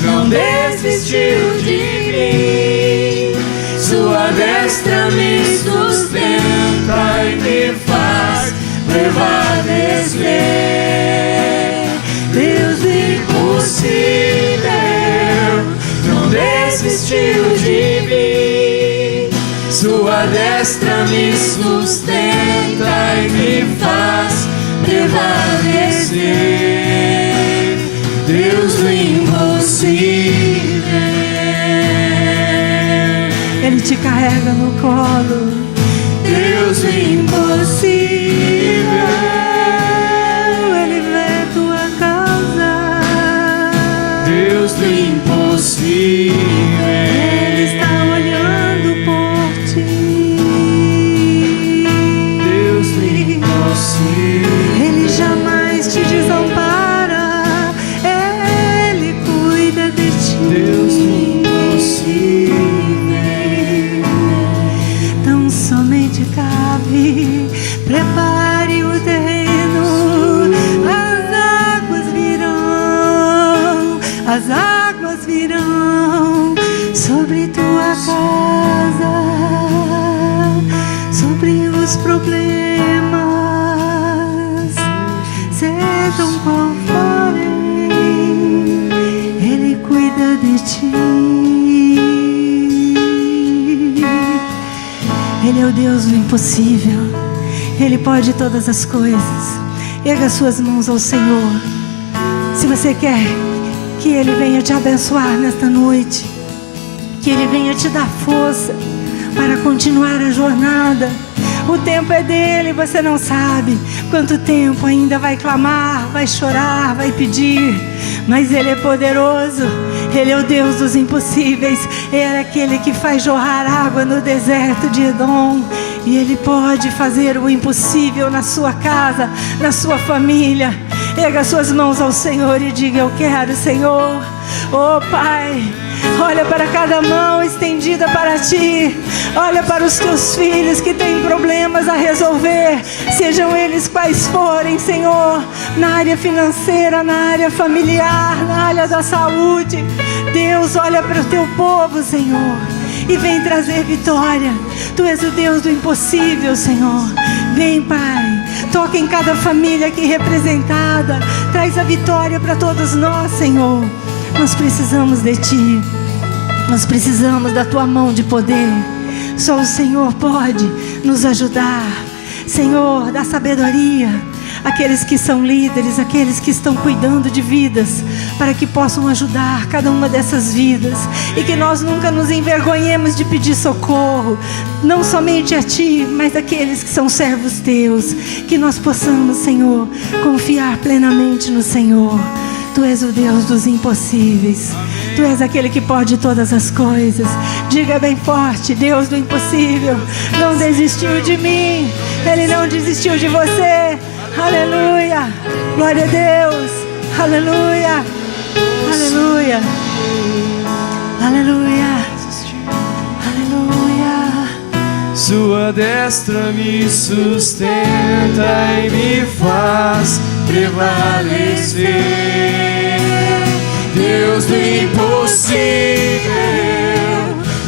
não desistiu de mim. Sua destra me sustenta e me faz prevalecer. Deus do impossível não desistiu de mim. Sua destra me sustenta e me faz prevalecer. Deus do impossível. Ele te carrega no colo. Deus do impossível. Ele vê tua causa. Deus do impossível. Ele está olhando por ti. Deus do impossível. Ele jamais te desampara. Ele cuida de ti. Deus do impossível. Tão somente cabe, prepare o terreno. As águas virão sobre tua casa, sobre os problemas, sejam qual forem, Ele cuida de ti. Ele é o Deus do impossível. Ele pode todas as coisas. Erga suas mãos ao Senhor. Se você quer que Ele venha te abençoar nesta noite, que Ele venha te dar força para continuar a jornada. O tempo é dele, você não sabe quanto tempo ainda vai clamar, vai chorar, vai pedir, mas Ele é poderoso. Ele é o Deus dos impossíveis. Ele é aquele que faz jorrar água no deserto de Edom. E Ele pode fazer o impossível na sua casa, na sua família. Erga suas mãos ao Senhor e diga: eu quero, Senhor. Oh Pai, olha para cada mão estendida para Ti. Olha para os Teus filhos que têm problemas a resolver, sejam eles quais forem, Senhor. Na área financeira, na área familiar, na área da saúde. Deus, olha para o Teu povo, Senhor, e vem trazer vitória. Tu és o Deus do impossível, Senhor. Vem, Pai, toca em cada família aqui representada. Traz a vitória para todos nós, Senhor. Nós precisamos de Ti. Nós precisamos da tua mão de poder. Só o Senhor pode nos ajudar. Senhor, dá sabedoria àqueles que são líderes, aqueles que estão cuidando de vidas, para que possam ajudar cada uma dessas vidas, e que nós nunca nos envergonhemos de pedir socorro, não somente a Ti, mas àqueles que são servos Teus. Que nós possamos, Senhor, confiar plenamente no Senhor. Tu és o Deus dos impossíveis. Tu és aquele que pode todas as coisas. Diga bem forte: Deus do impossível não desistiu de mim. Ele não desistiu de você. Aleluia. Glória a Deus. Aleluia. Aleluia. Aleluia. Aleluia. Sua destra me sustenta e me faz prevalecer. Deus do impossível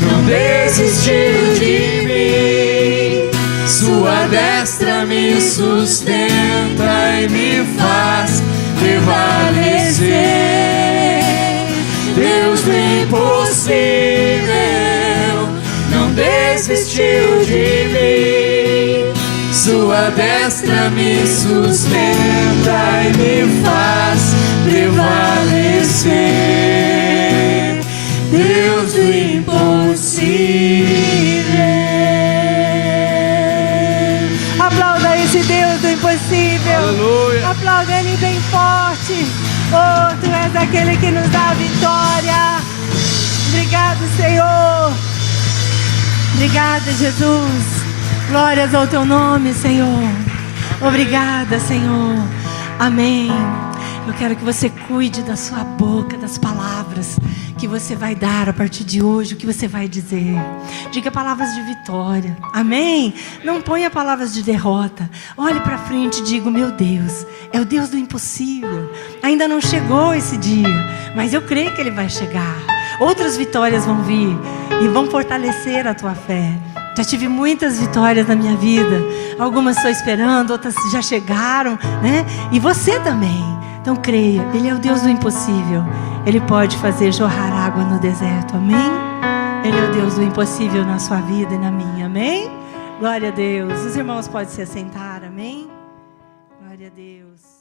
não desistiu de mim. Sua destra me sustenta e me faz prevalecer. Deus do impossível não desistiu de mim. Sua destra me sustenta e me faz prevalecer. Deus do impossível. Aplauda esse Deus do impossível. Aleluia. Aplauda Ele bem forte. Oh, Tu és aquele que nos dá a vitória. Obrigado, Senhor. Obrigada, Jesus. Glórias ao Teu nome, Senhor. Obrigada, Senhor. Amém. Eu quero que você cuide da sua boca, das palavras que você vai dar a partir de hoje, o que você vai dizer. Diga palavras de vitória. Amém? Não ponha palavras de derrota. Olhe para frente e diga: meu Deus, é o Deus do impossível. Ainda não chegou esse dia, mas eu creio que Ele vai chegar. Outras vitórias vão vir e vão fortalecer a tua fé. Já tive muitas vitórias na minha vida. Algumas estou esperando, outras já chegaram, né? E você também. Então creia, Ele é o Deus do impossível. Ele pode fazer jorrar água no deserto, amém? Ele é o Deus do impossível na sua vida e na minha, amém? Glória a Deus. Os irmãos podem se assentar, amém? Glória a Deus.